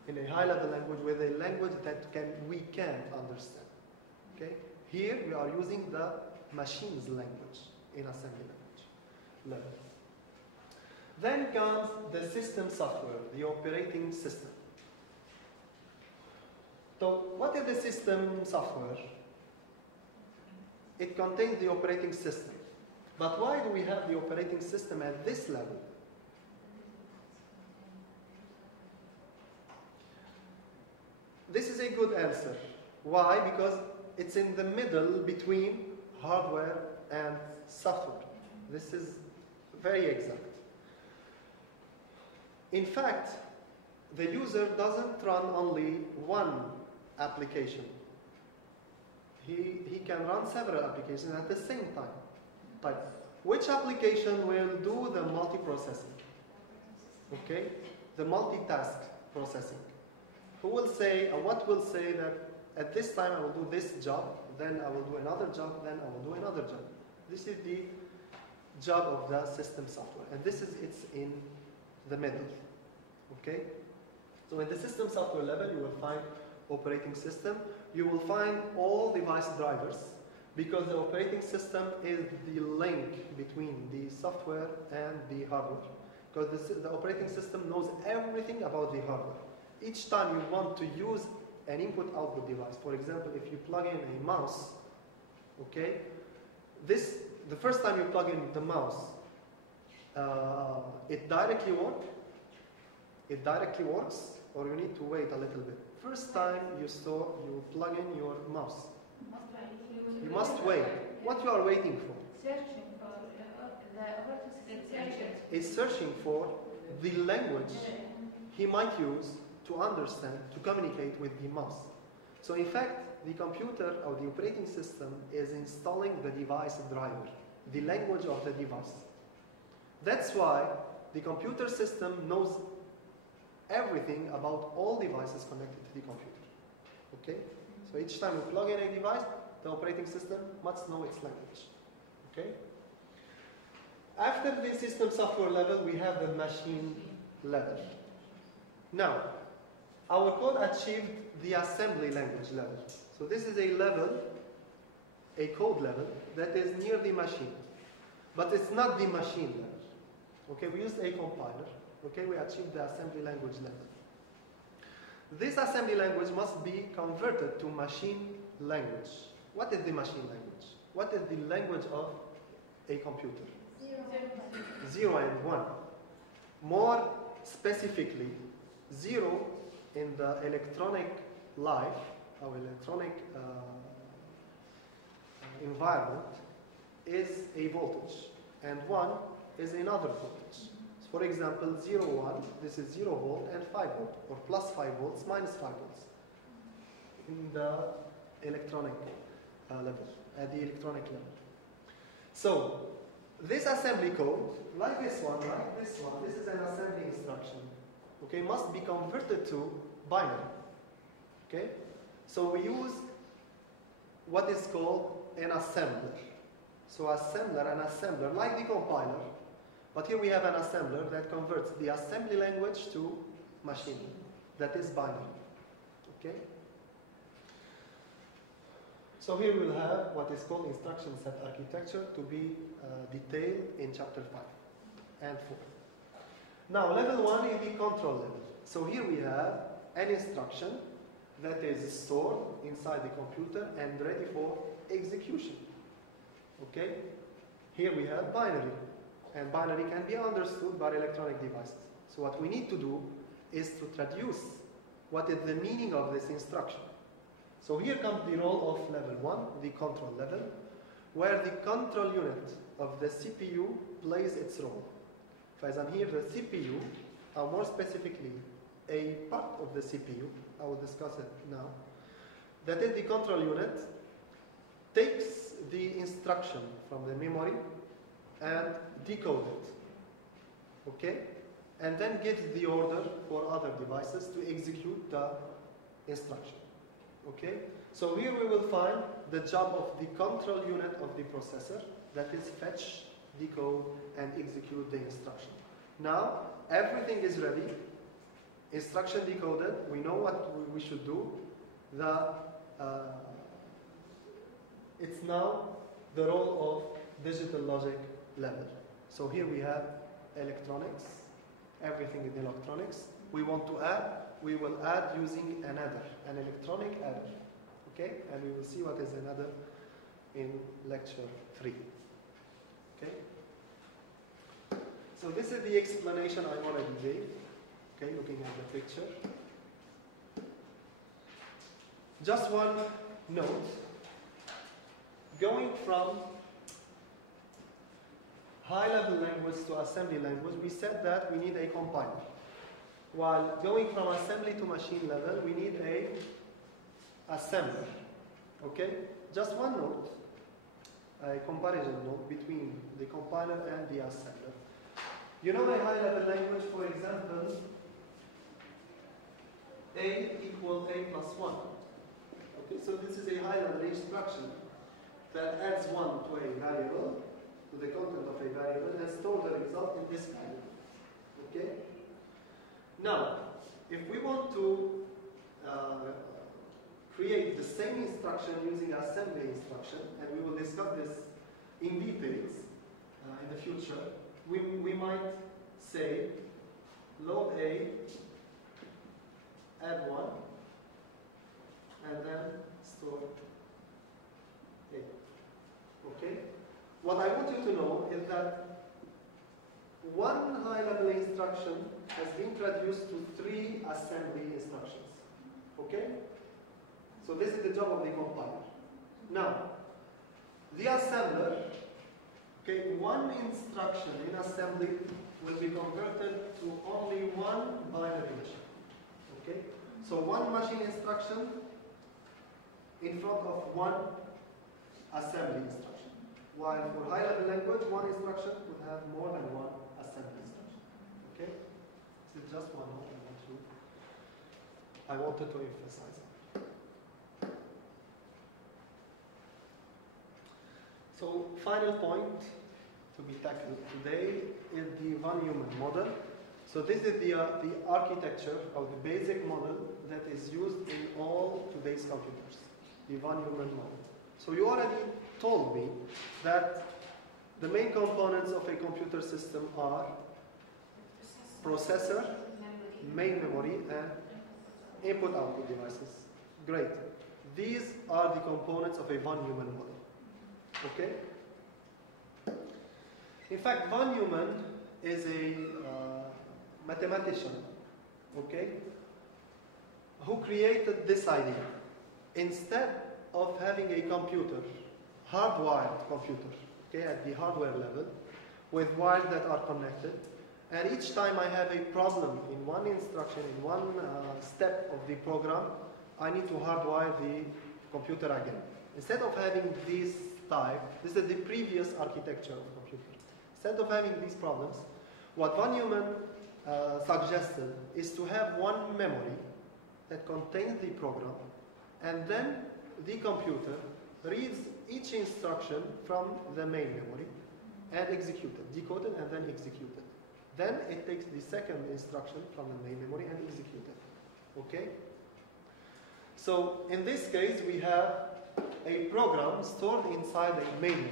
in a high-level language with a language that we can't understand. Okay? Here we are using the machine's language in assembly language level. Then comes the system software, the operating system. So what is the system software? It contains the operating system. But why do we have the operating system at this level? This is a good answer. Why? Because it's in the middle between hardware and software. This is very exact. In fact, the user doesn't run only one application. He can run several applications at the same time. But which application will do the multiprocessing? Okay? The multitask processing. Who will say, or what will say that at this time I will do this job, then I will do another job, then I will do another job. This is the job of the system software. And it's in the middle. Okay? So in the system software level, you will find operating system. You will find all device drivers, because the operating system is the link between the software and the hardware. because the operating system knows everything about the hardware. Each time you want to use an input-output device, for example, if you plug in a mouse, okay, the first time you plug in the mouse, it directly works, or you need to wait a little bit. First time you plug in your mouse, you must wait. What you are waiting for? Searching for the operating system. Is searching for the language he might use to understand, to communicate with the mouse. So in fact, the computer or the operating system is installing the device driver, the language of the device. That's why the computer system knows everything about all devices connected to the computer. Okay? So each time you plug in a device, the operating system must know its language. Okay? After the system software level, we have the machine level. Now, our code achieved the assembly language level. So this is a level, a code level, that is near the machine. But it's not the machine level. Okay, we used a compiler. Okay, we achieved the assembly language level. This assembly language must be converted to machine language. What is the machine language? What is the language of a computer? 0 and 1. More specifically, 0 in the electronic life, our electronic environment, is a voltage, and 1 is another voltage. So for example, 0, 1, this is 0 volt and 5 volt, or plus 5 volts, minus 5 volts in the electronic level, at the electronic level. So this assembly code, like this one, this is an assembly instruction. Okay, must be converted to binary. Okay, so we use what is called an assembler. So an assembler, like the compiler, but here we have an assembler that converts the assembly language to machine, that is binary. Okay. So here we'll have what is called instruction set architecture to be detailed in chapter 5 and 4. Now, level 1 is the control level. So here we have an instruction that is stored inside the computer and ready for execution. Okay? Here we have binary, and binary can be understood by electronic devices. So what we need to do is to traduce what is the meaning of this instruction. So here comes the role of level 1, the control level, where the control unit of the CPU plays its role. For example, here the CPU, or more specifically, a part of the CPU, I will discuss it now, that is the control unit, takes the instruction from the memory and decodes it, okay? And then gives the order for other devices to execute the instruction, okay? So here we will find the job of the control unit of the processor, that is fetch, decode, and execute the instruction. Now, everything is ready. Instruction decoded. We know what we should do. It's now the role of digital logic level. So here we have electronics. Everything is electronics. We want to add. We will add using an adder, an electronic adder. Okay? And we will see what is an adder in lecture 3. Okay? So this is the explanation I already gave, okay, looking at the picture. Just one note. Going from high-level language to assembly language, we said that we need a compiler. While going from assembly to machine level, we need a assembler. Okay? Just one note, a comparison note between the compiler and the assembler. You know a high-level language, for example, A equals A plus 1. Okay, so this is a high-level instruction that adds 1 to a variable, to the content of a variable, and stores the result in this variable. Okay? Now, if we want to create the same instruction using assembly instruction, and we will discuss this in details in the future, we might say load A, add 1, and then store A. Okay? What I want you to know is that one high-level instruction has been traduced to 3 assembly instructions. Okay? So this is the job of the compiler. Now, the assembler, okay, one instruction in assembly will be converted to only one binary machine. Okay? So one machine instruction in front of one assembly instruction. While for high-level language, one instruction would have more than one assembly instruction. Okay? This is just one note I wanted to emphasize. So, final point to be tackled today is the von Neumann model. So this is the architecture or the basic model that is used in all today's computers, the von Neumann model. So you already told me that the main components of a computer system are processor, main memory, and input-output devices. Great. These are the components of a von Neumann model. Okay? In fact, von Neumann is a mathematician, okay, who created this idea. Instead of having a computer, hardwired computer, okay, at the hardware level, with wires that are connected, and each time I have a problem in one instruction, in one step of the program, I need to hardwire the computer again. Instead of having this type, this is the previous architecture of computer. Instead of having these problems, what von Neumann suggested is to have one memory that contains the program, and then the computer reads each instruction from the main memory and executes it, decode it, and then execute it. Then it takes the second instruction from the main memory and executes it. Okay? So in this case, we have a program stored inside a main memory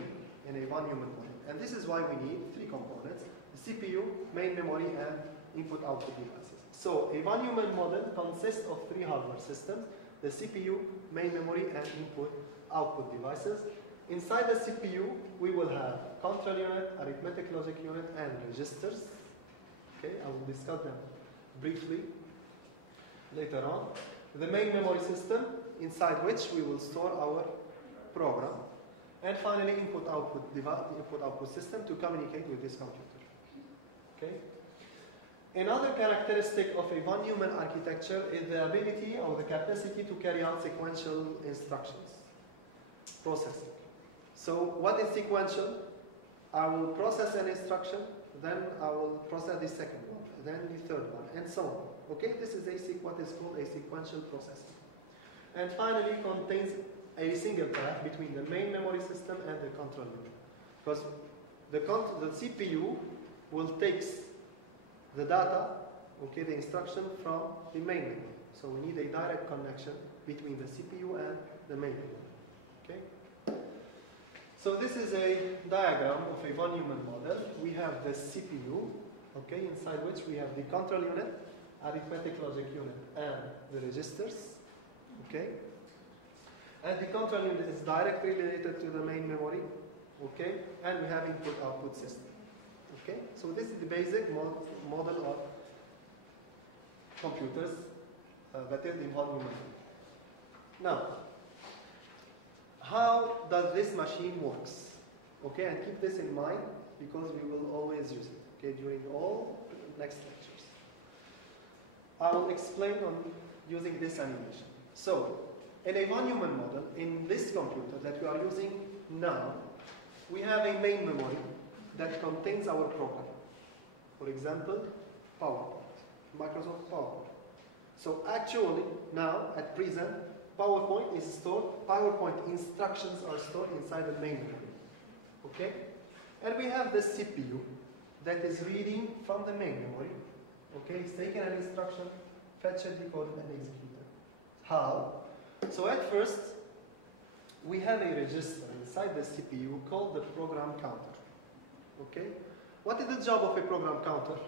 in a von Neumann model. And this is why we need 3 components: the CPU, main memory, and input-output devices. So a von Neumann model consists of 3 hardware systems: the CPU, main memory, and input-output devices. Inside the CPU, we will have control unit, arithmetic logic unit, and registers. Okay, I will discuss them briefly later on. The main memory system, inside which we will store our program. And finally, input-output device, input-output system to communicate with this computer. Okay? Another characteristic of a von Neumann architecture is the ability or the capacity to carry out sequential instructions, processing. So what is sequential? I will process an instruction, then I will process the second one, then the third one, and so on. Okay, this is what is called a sequential processing. And finally, contains a single path between the main memory system and the control unit. Because the CPU will take the data, okay, the instruction from the main memory. So we need a direct connection between the CPU and the main memory. Okay? So this is a diagram of a von Neumann model. We have the CPU, okay, inside which we have the control unit, arithmetic logic unit, and the registers. Okay? And the control unit is directly related to the main memory. Okay? And we have input-output system. Okay? So this is the basic model of computers that is the von Neumann. Now, how does this machine works? Okay, and keep this in mind because we will always use it, okay, during all next lectures. I will explain on using this animation. So, in a von Neumann model, in this computer that we are using now, we have a main memory that contains our program. For example, PowerPoint, Microsoft PowerPoint. So actually, now, at present, PowerPoint is stored, PowerPoint instructions are stored inside the main memory. Okay? And we have the CPU that is reading from the main memory. Okay? It's taking an instruction, fetch it, decode it, and execute it. How? So at first, we have a register inside the CPU called the program counter. Okay? What is the job of a program counter?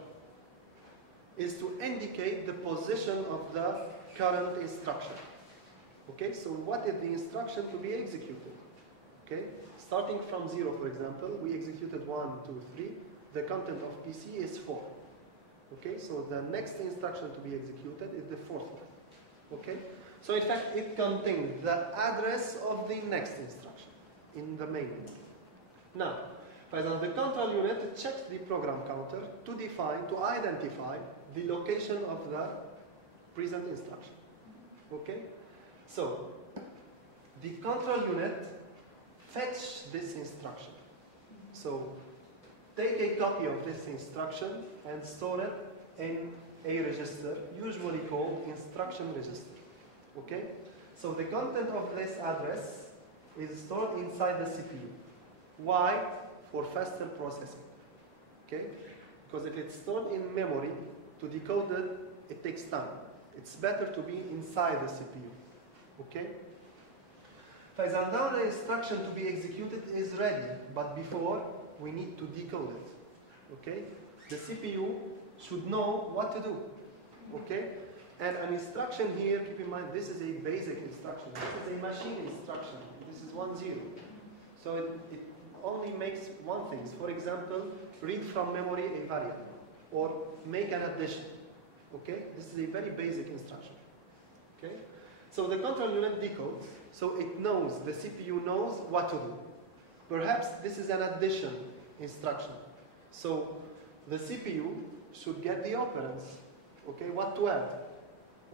is to indicate the position of the current instruction. Okay, so what is the instruction to be executed? Okay, starting from 0, for example, we executed 1, 2, 3. The content of PC is 4. Okay, so the next instruction to be executed is the 4th one. Okay, so in fact it contains the address of the next instruction in the main memory. Now, the control unit checks the program counter to define, to identify the location of the present instruction. Okay, so the control unit fetch this instruction. So take a copy of this instruction and store it in a register, usually called instruction register. Okay? So the content of this address is stored inside the CPU. Why? For faster processing. Okay? Because if it's stored in memory, to decode it, it takes time. It's better to be inside the CPU. Okay? Now the instruction to be executed is ready, but before we need to decode it. Okay? The CPU should know what to do. Okay? And an instruction here, keep in mind, this is a basic instruction. This is a machine instruction. This is 1, 0. So it only makes one thing. For example, read from memory a variable or make an addition. Okay? This is a very basic instruction. Okay? So the control unit decodes, so it knows, the CPU knows what to do. Perhaps this is an addition instruction. So the CPU should get the operands. Okay, what to add.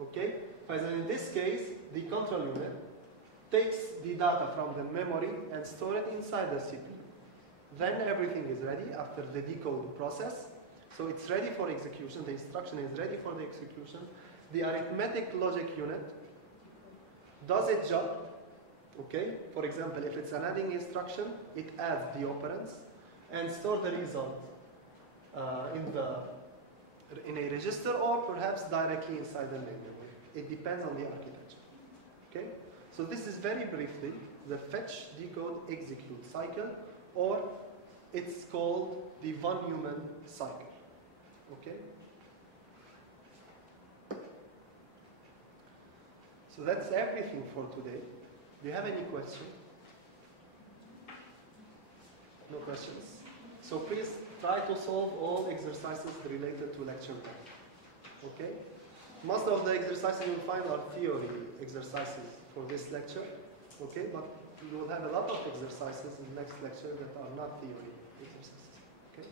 Okay? In this case, the control unit takes the data from the memory and store it inside the CPU. Then everything is ready after the decode process. So it's ready for execution. The instruction is ready for the execution. The arithmetic logic unit does its job. Okay? For example, if it's an adding instruction, it adds the operands and store the result in a register or perhaps directly inside the main memory. It depends on the architecture. Okay? So this is very briefly the fetch, decode, execute cycle, or it's called the von Neumann cycle. Okay? So that's everything for today. Do you have any questions? No questions? So please try to solve all exercises related to lecture 1. Okay? Most of the exercises you'll find are theory exercises for this lecture. Okay? But you will have a lot of exercises in the next lecture that are not theory exercises. Okay?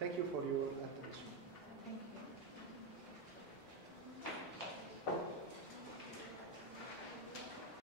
Thank you for your attention. Thank you.